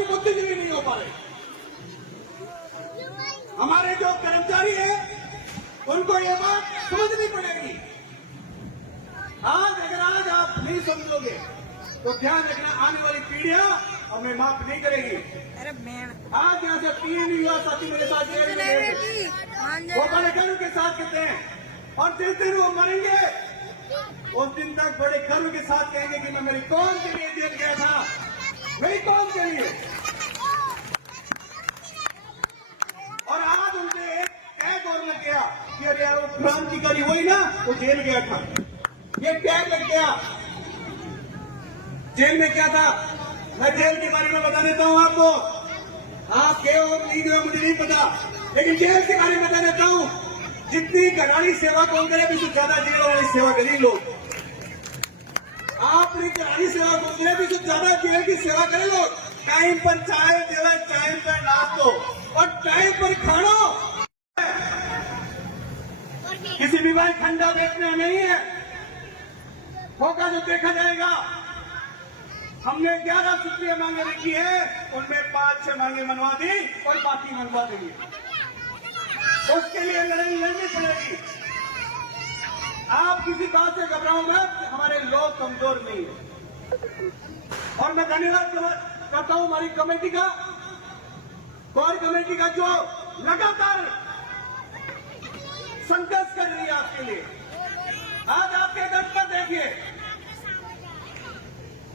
की बुद्धिजीवी नहीं हो पा रहे। हमारे जो कर्मचारी हैं उनको ये बात समझनी पड़ेगी। आज अगर आज आप नहीं समझोगे तो ध्यान रखना आने वाली पीढ़ियां हमें माफ नहीं करेगी। आज यहाँ से 3 युवा साथी मेरे साथ जेल में गए, वो बड़े गर्व के साथ कहते हैं और जिस दिन वो मरेंगे उस दिन तक बड़े गर्व के साथ कहेंगे कि मैं मेरी कौम के लिए जेल गया था, मेरी कौम के लिए। और आज उनके एक और लग गया कि अरे यार वो क्रांतिकारी वही ना, वो जेल गया था, ये टैग लग गया। जेल में क्या था, मैं जेल के बारे में बता देता हूं आपको। आप गए हो नहीं गए मुझे नहीं पता, लेकिन जेल के बारे में बता देता हूं। जितनी करारी सेवा कौन करे, भी ज्यादा जेल वाली सेवा करी लोग। आपने करारी सेवा कौन करे, भी ज्यादा जेल की सेवा करे लोग। टाइम पर चाय देवे, टाइम पर नाश्तो और टाइम पर खानो। किसी भी भाई ठंडा बेचना नहीं है, होगा जो देखा जाएगा। हमने 11 छुट्टियां मांगे रखी है, उनमें 5-6 मांगे मनवा दी और बाकी मनवा देंगे। उसके लिए लड़ाई लड़नी पड़ेगी। आप किसी बात से घबराओ मत, हमारे लोग कमजोर नहीं है। और मैं धन्यवाद करता हूं हमारी कमेटी का, कोर कमेटी का, जो लगातार संघर्ष कर रही है आपके लिए। आज आपके दम पर देखिए,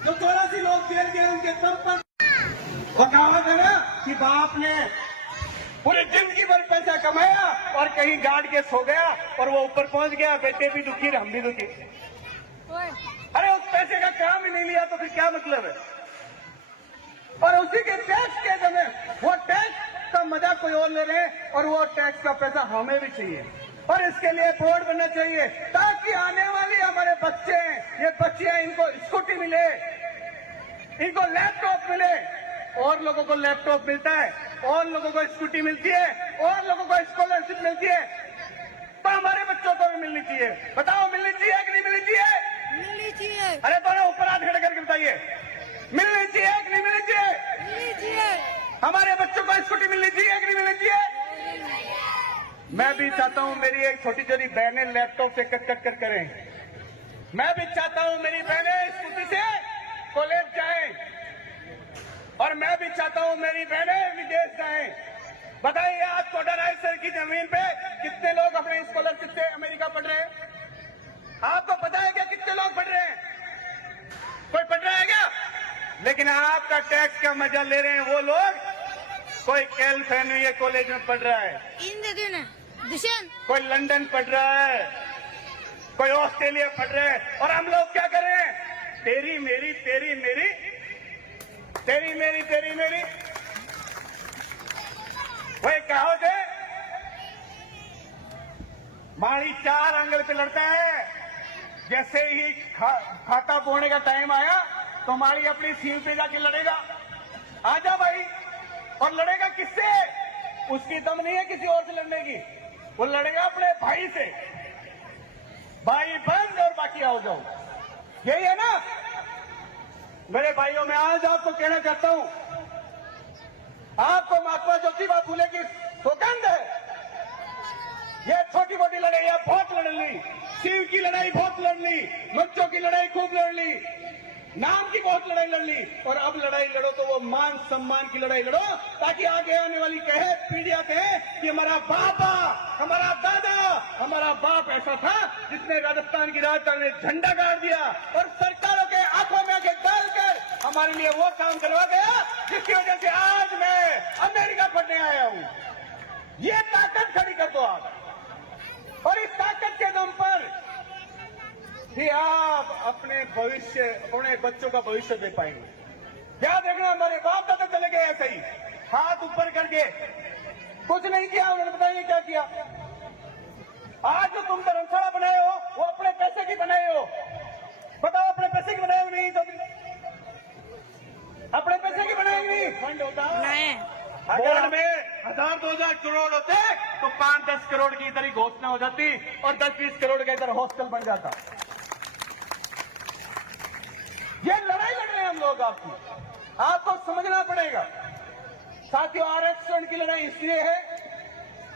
जो 84 लोग जेल गए उनके दम पर बकावत है ना कि बाप ने पूरी जिंदगी भर पैसा कमाया और कहीं गाड़ के सो गया और वो ऊपर पहुंच गया, बेटे भी दुखी हम भी दुखी। अरे उस पैसे का काम ही नहीं लिया तो फिर क्या मतलब है। और उसी के टैक्स के समय वो टैक्स का मजा कोई और ले रहे हैं और वो टैक्स का पैसा हमें भी चाहिए। और इसके लिए बोर्ड बनना चाहिए ताकि आने वाले हमारे बच्चे हैं, ये बच्चे हैं, इनको स्कूटी मिले, इनको लैपटॉप मिले। और लोगों को लैपटॉप मिलता है, और लोगों को स्कूटी मिलती है, और लोगों को स्कॉलरशिप मिलती है, तो हमारे बच्चों को भी मिलनी चाहिए। बताओ मिलनी चाहिए कि नहीं मिलनी चाहिए? मिलनी चाहिए। अरे दोनों ऊपर हाथ खड़े करके बताइए, मिलनी चाहिए कि नहीं मिलनी चाहिए? मिलनी चाहिए। हमारे बच्चों को स्कूटी मिलनी चाहिए कि नहीं मिलनी चाहिए? मैं भी चाहता हूं मेरी एक छोटी छोटी बहनें लैपटॉप से कट करें। मैं भी चाहता हूं मेरी बहनें स्कूटी से कॉलेज जाएं, और मैं भी चाहता हूं मेरी बहनें विदेश जाएं। बताइए आज कोडराइसर की जमीन पे कितने लोग अपने स्कॉलरशिप से अमेरिका पढ़ रहे हैं? आपको पता है क्या कितने लोग पढ़ रहे हैं? कोई पढ़ रहा है क्या? लेकिन आपका टैक्स का मजा ले रहे हैं वो लोग। कोई कैलिफोर्निया कॉलेज में पढ़ रहा है, कोई लंदन पढ़ रहा है, कोई ऑस्ट्रेलिया पढ़ रहा है, और हम लोग क्या कर रहे हैं? तेरी मेरी तेरी मेरी तेरी मेरी तेरी मेरी। वही कहावत है, माड़ी 4 आंगल पे लड़ता है। जैसे ही खाता बोने का टाइम आया तो माड़ी अपनी सील पे जाके लड़ेगा। आजा भाई, और लड़ेगा किससे? उसकी दम नहीं है किसी और से लड़ने की, वो लड़ेगा अपने भाई से। भाई बंद और बाकी आओ जाओ, यही है ना मेरे भाइयों। मैं आज आपको कहना चाहता हूं, आपको महात्मा ज्योतिबा फूले की सौगंध है। ये छोटी मोटी लड़ाई बहुत लड़ ली, शिव की लड़ाई बहुत लड़ ली, बच्चों की लड़ाई खूब लड़ ली, नाम की बहुत लड़ाई लड़ ली। और अब लड़ाई लड़ो तो वो मान सम्मान की लड़ाई लड़ो, ताकि आगे आने वाली पीढ़ियां कहे कि हमारा बाबा, हमारा दादा, हमारा बाप ऐसा था जिसने राजस्थान की राजधानी में झंडा गाड़ दिया और सरकारों के आंखों में आके डालकर हमारे लिए वो काम करवा गया जिसकी वजह से आज मैं अमेरिका पढ़ने आया हूं। ये ताकत खड़ी कर दो आप, और इस ताकत के दम पर कि आप अपने भविष्य, अपने बच्चों का भविष्य दे पाएंगे। क्या देखना, हमारे बाप दादा चले गए ऐसे ही हाथ ऊपर करके, कुछ नहीं किया उन्होंने। बताइए क्या किया? आज जो तुम धर्मशाला बनाए हो वो अपने पैसे की बनाए हो। बताओ अपने पैसे की बनाए हो नहीं? तो अपने पैसे की बनाए नहीं, फंड होता है। अगर में 1000-2000 करोड़ होते तो 5-10 करोड़ की इधर ही घोषणा हो जाती और 10-20 करोड़ का इधर हॉस्टल बन जाता। ये लड़ाई लड़ रहे हैं हम लोग आपकी। आपको समझना पड़ेगा। साथियों, आरक्षण की लड़ाई इसलिए है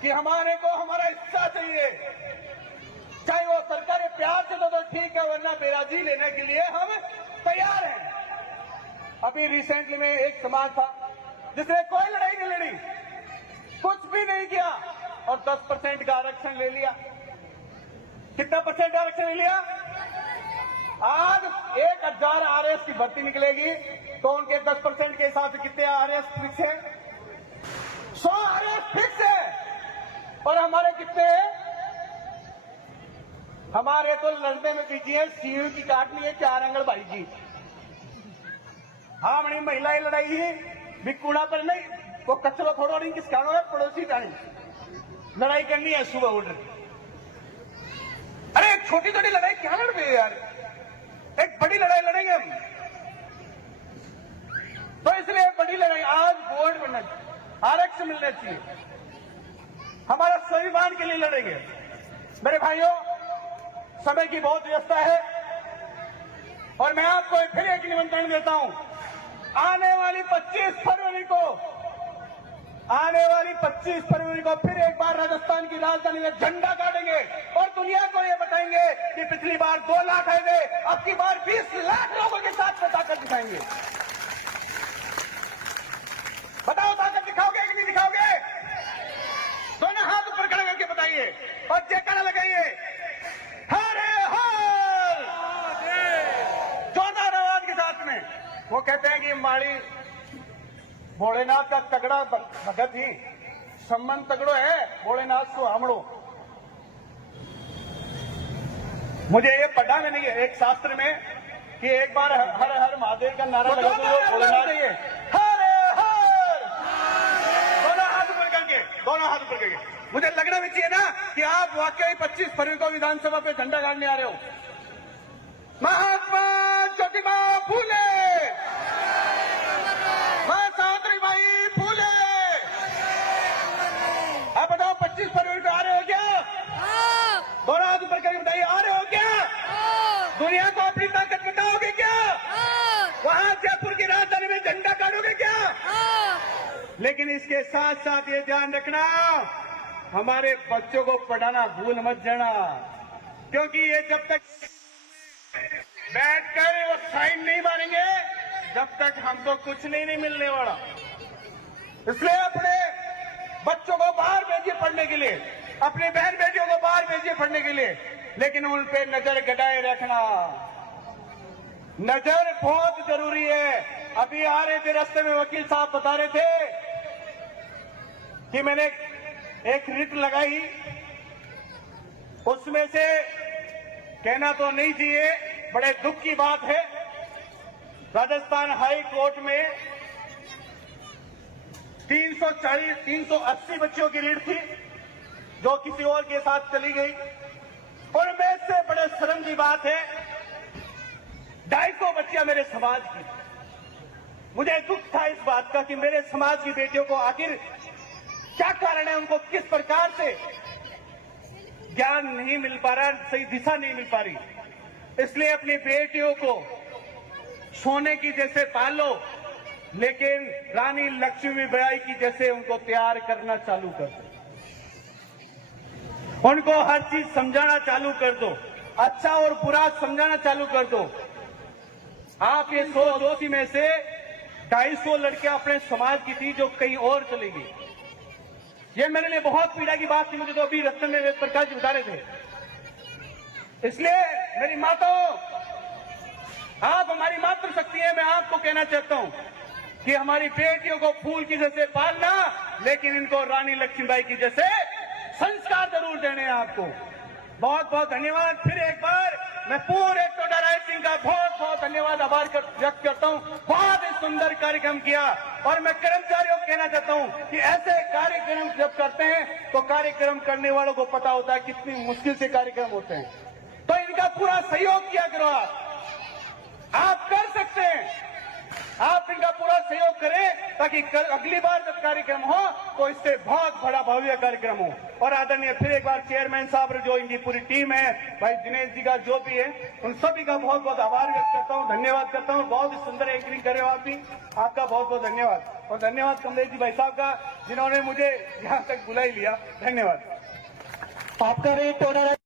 कि हमारे को हमारा हिस्सा चाहिए। चाहे वो सरकारें प्यार से तो ठीक है, वरना बेराजी लेने के लिए हम तैयार हैं। अभी रिसेंटली में एक समाज था जिसने कोई लड़ाई नहीं लड़ी, कुछ भी नहीं किया और 10% का आरक्षण ले लिया। कितना परसेंट आरक्षण ले लिया? आज 1000 आरएस की भर्ती निकलेगी तो उनके 10% के हिसाब से कितने आरएस फिक्स है? 100 आरएस फिक्स है। और हमारे कितने हैं? हमारे तो लड़ने में बिजी है, सीयू की काटनी है 4 आंगनबाड़ी की। हाँ, हमारी महिलाएं लड़ाई ही बिकूड़ा पर नहीं, वो कचरा थोड़ा नहीं, किस कारण है? पड़ोसी जानी लड़ाई करनी है सुबह उठ। अरे एक छोटी छोटी लड़ाई क्या लड़ रहे यार, एक बड़ी लड़ाई लड़ेंगे हम। तो इसलिए बड़ी लड़ाई आज बोर्ड बनना चाहिए, आरक्षण मिलना चाहिए, हमारा स्वाभिमान के लिए लड़ेंगे। मेरे भाइयों, समय की बहुत व्यवस्था है और मैं आपको फिर एक निमंत्रण देता हूं। आने वाली 25 फरवरी को फिर एक बार राजस्थान की राजधानी में झंडा काटेंगे और दुनिया को ये बताएंगे कि पिछली बार 2 लाख आए थे, अब की बार 20 लाख लोगों के साथ में ताकत दिखाएंगे। बताओ, ताकत दिखाओगे कि नहीं दिखाओगे? दोनों हाथ ऊपर खड़े करके बताइए और जयकारा लगाइए, हरे हर, जोरदार आवाज के साथ में। वो कहते हैं कि माड़ी भोलेनाथ का तगड़ा भगत ही सम्मान तगड़ो है, भोलेनाथ को हमड़ो। मुझे ये पढ़ा मैंने एक शास्त्र में कि एक बार हर हर महादेव का नारा लगा तो भोलेनाथ चाहिए, हरे हर। दोनों हाथ ऊपर करके मुझे लगना भी चाहिए ना कि आप वाकई 25 फरवरी को विधानसभा पे झंडा गाड़ने आ रहे हो। महात्मा ज्योतिबा फूले, सावित्रीबाई फूले। आप बताओ 25 फरवरी को आ रहे हो क्या? दोनों हाथ ऊपर करके बताइए, आ रहे हो क्या? दुनिया को अपनी ताकत बताओगे क्या? वहां जयपुर की राजधानी में झंडा गाड़ोगे क्या? लेकिन इसके साथ साथ ये ध्यान रखना, हमारे बच्चों को पढ़ाना भूल मत जाना, क्योंकि ये जब तक बैठकर वो साइन नहीं मारेंगे जब तक हमको कुछ नहीं मिलने वाला। इसलिए अपने बच्चों को बाहर भेजिए पढ़ने के लिए, अपनी बहन बेटियों को बाहर भेजिए पढ़ने के लिए, लेकिन उन पे नजर गड़ाए रखना। नजर बहुत जरूरी है। अभी आ रहे थे रास्ते में, वकील साहब बता रहे थे कि मैंने एक रिट लगाई, उसमें से कहना तो नहीं चाहिए, बड़े दुख की बात है, राजस्थान हाई कोर्ट में 380 बच्चियों की रीट थी जो किसी और के साथ चली गई। और मैं से बड़े शर्म की बात है, 250 बच्चियां मेरे समाज की। मुझे दुख था इस बात का कि मेरे समाज की बेटियों को आखिर क्या कारण है, उनको किस प्रकार से ज्ञान नहीं मिल पा रहा, सही दिशा नहीं मिल पा रही। इसलिए अपनी बेटियों को सोने की जैसे पालो, लेकिन रानी लक्ष्मीबाई की जैसे उनको तैयार करना चालू कर दो, उनको हर चीज समझाना चालू कर दो, अच्छा और बुरा समझाना चालू कर दो। आप ये 100 में से 250 लड़कियां अपने समाज की थी जो कहीं और चली गई। ये मेरे लिए बहुत पीड़ा की बात थी, मुझे तो अभी रतन में वेद प्रकाश जी बता रहे थे। इसलिए मेरी माताओं, आप हमारी मातृशक्ति है, मैं आपको कहना चाहता हूं कि हमारी बेटियों को फूल की जैसे पालना, लेकिन इनको रानी लक्ष्मीबाई की जैसे संस्कार जरूर देने हैं आपको। बहुत बहुत धन्यवाद। फिर एक बार मैं पूरे टोडा राय सिंह का बहुत बहुत धन्यवाद आभार व्यक्त करता हूं। बहुत ही सुंदर कार्यक्रम किया और मैं कर्मचारियों को कहना चाहता हूं कि ऐसे कार्यक्रम जब करते हैं तो कार्यक्रम करने वालों को पता होता है कितनी मुश्किल से कार्यक्रम होते हैं, तो इनका पूरा सहयोग किया करो। आप कर सकते हैं, आप इनका पूरा सहयोग करें ताकि अगली बार जब कार्यक्रम हो तो इससे बहुत बड़ा भव्य कार्यक्रम हो। और आदरणीय फिर एक बार चेयरमैन साहब जो इनकी पूरी टीम है, भाई दिनेश जी का जो भी है, उन सभी का बहुत बहुत आभार व्यक्त करता हूँ, धन्यवाद करता हूँ। बहुत ही सुंदर एंकरिंग करे हो आप भी, आपका बहुत बहुत धन्यवाद। और धन्यवाद कमलेश जी भाई साहब का, जिन्होंने मुझे यहाँ तक बुला ही लिया। धन्यवाद। आपका रेट